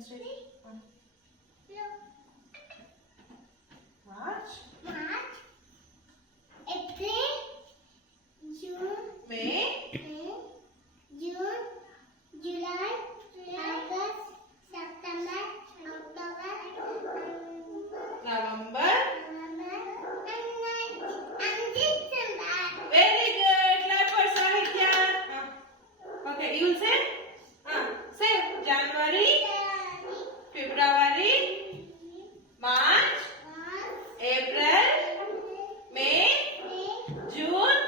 straight. March. April, June, May. June, July, August, September, October, November. November, and December. Very good. Clap for Sahitya. Okay, you will say? Say January, February, March, April, May, June,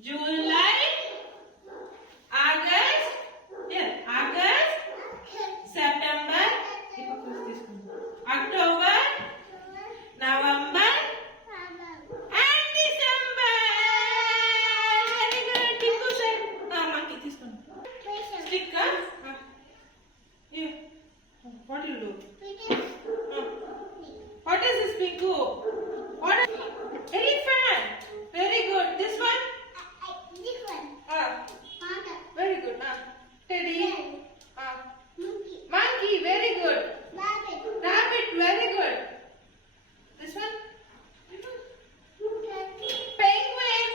July, August, September, October, November, and December. Very good. Tinku sir. Monkey తీసుకోండి. Stick. Yeah. What will you do? What is this, Pinku? What? Elephant. Very good. This one? Very good. Teddy. Monkey. Very good. Rabbit. Very good. This one? Penguin.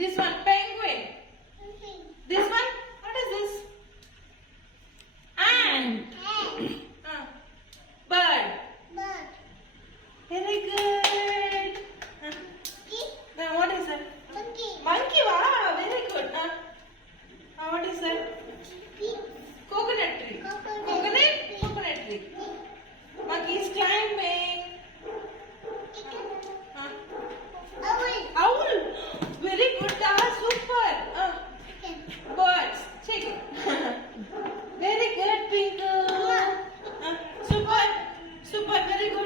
This one? Penguin. This one? What is this? Ant. Bird. Very good. Now what is that? Monkey. Wow. Very good. What is that? Coconut tree. Coconut tree. Monkey is climbing. Owl. Very good. Super. Birds. Chicken. Very good, Pinku. Super. Very good.